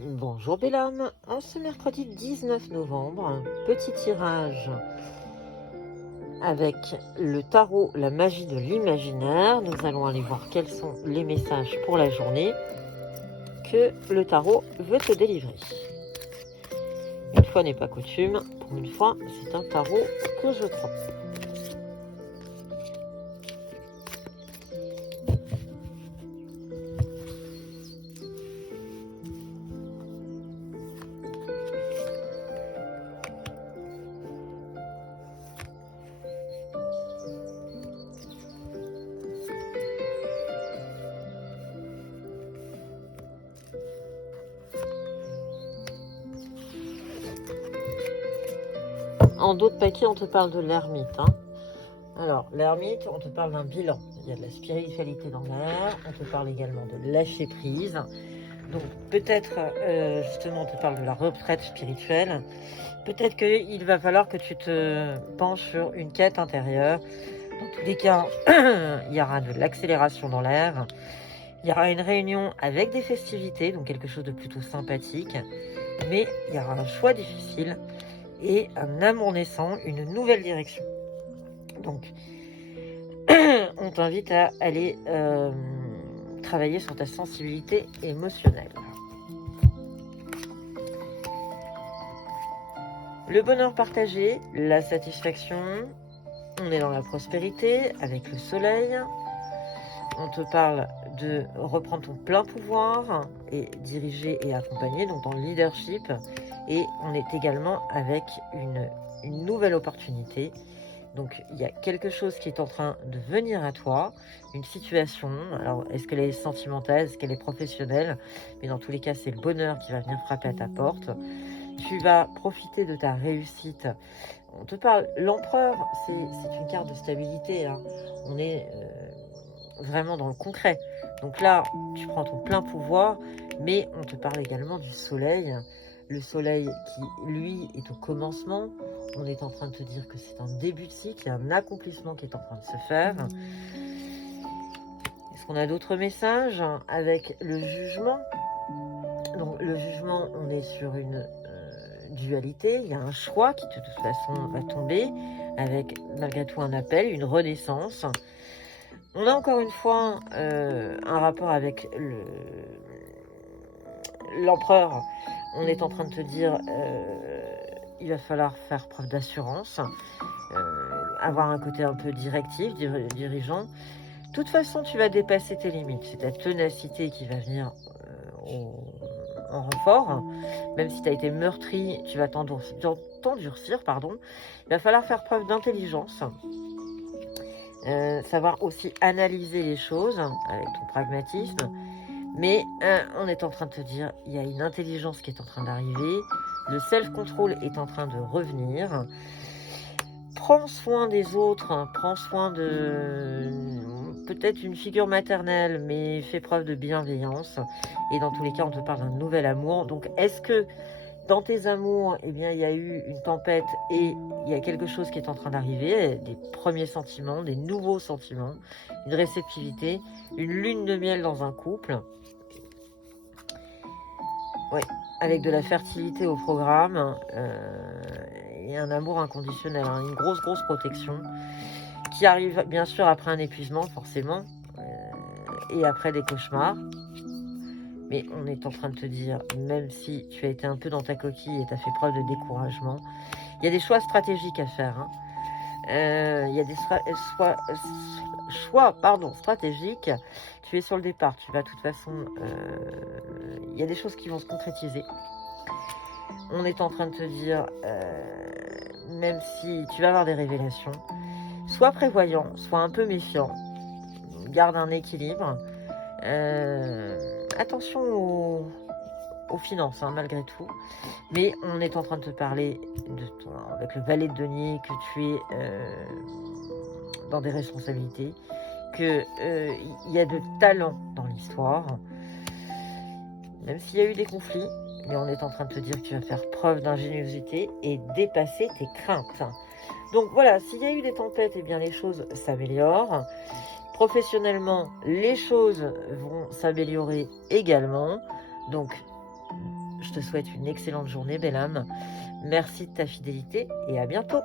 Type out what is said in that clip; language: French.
Bonjour belle âme, en ce mercredi 19 novembre, un petit tirage avec le tarot La magie de l'imaginaire. Nous allons aller voir quels sont les messages pour la journée que le tarot veut te délivrer. Une fois n'est pas coutume, pour une fois c'est un tarot que je prends. En d'autres paquets, on te parle de l'ermite. Alors, l'ermite, on te parle d'un bilan. Il y a de la spiritualité dans l'air. On te parle également de lâcher prise. Donc, peut-être, justement, on te parle de la retraite spirituelle. Peut-être qu'il va falloir que tu te penches sur une quête intérieure. Dans tous les cas, il y aura de l'accélération dans l'air. Il y aura une réunion avec des festivités, donc quelque chose de plutôt sympathique. Mais il y aura un choix difficile et un amour naissant, une nouvelle direction. Donc, on t'invite à aller travailler sur ta sensibilité émotionnelle. Le bonheur partagé, la satisfaction, on est dans la prospérité avec le soleil. On te parle de reprendre ton plein pouvoir et diriger et accompagner, donc dans le leadership. Et on est également avec une nouvelle opportunité. Donc il y a quelque chose qui est en train de venir à toi, une situation. Alors est-ce qu'elle est sentimentale, est-ce qu'elle est professionnelle? Mais dans tous les cas, c'est le bonheur qui va venir frapper à ta porte. Tu vas profiter de ta réussite. On te parle, l'empereur, c'est une carte de stabilité. On est vraiment dans le concret. Donc là, tu prends ton plein pouvoir, mais on te parle également du soleil. Le soleil qui, lui, est au commencement. On est en train de te dire que c'est un début de cycle, il y a un accomplissement qui est en train de se faire. Est-ce qu'on a d'autres messages avec le jugement? Donc le jugement, on est sur une dualité. Il y a un choix qui de toute façon va tomber avec malgré tout un appel, une renaissance. On a encore une fois un rapport avec l'empereur. On est en train de te dire il va falloir faire preuve d'assurance, avoir un côté un peu directif, dirigeant. De toute façon, tu vas dépasser tes limites. C'est ta ténacité qui va venir en renfort. Même si tu as été meurtri, tu vas t'endurcir. Il va falloir faire preuve d'intelligence. Savoir aussi analyser les choses avec ton pragmatisme. Mais on est en train de te dire, il y a une intelligence qui est en train d'arriver. Le self-control est en train de revenir. Prends soin des autres, prends soin de peut-être une figure maternelle, mais fais preuve de bienveillance. Et dans tous les cas, on te parle d'un nouvel amour. Donc, est-ce que dans tes amours, eh bien, il y a eu une tempête et il y a quelque chose qui est en train d'arriver, des premiers sentiments, des nouveaux sentiments, une réceptivité, une lune de miel dans un couple. Oui, avec de la fertilité au programme et un amour inconditionnel, une grosse protection qui arrive bien sûr après un épuisement forcément et après des cauchemars. Mais on est en train de te dire, même si tu as été un peu dans ta coquille et tu as fait preuve de découragement, il y a des choix stratégiques à faire. Il y a des choix stratégiques. Tu es sur le départ, tu vas de toute façon... il y a des choses qui vont se concrétiser. On est en train de te dire, même si tu vas avoir des révélations, sois prévoyant, sois un peu méfiant, garde un équilibre. Attention aux finances, malgré tout. Mais on est en train de te parler de toi, avec le valet de denier, que tu es dans des responsabilités, qu'il y a de talent dans l'histoire, même s'il y a eu des conflits, mais on est en train de te dire que tu vas faire preuve d'ingéniosité et dépasser tes craintes. Donc voilà, s'il y a eu des tempêtes, eh bien les choses s'améliorent. Professionnellement, les choses vont s'améliorer également. Donc, Je te souhaite une excellente journée, belle âme. Merci de ta fidélité et à bientôt.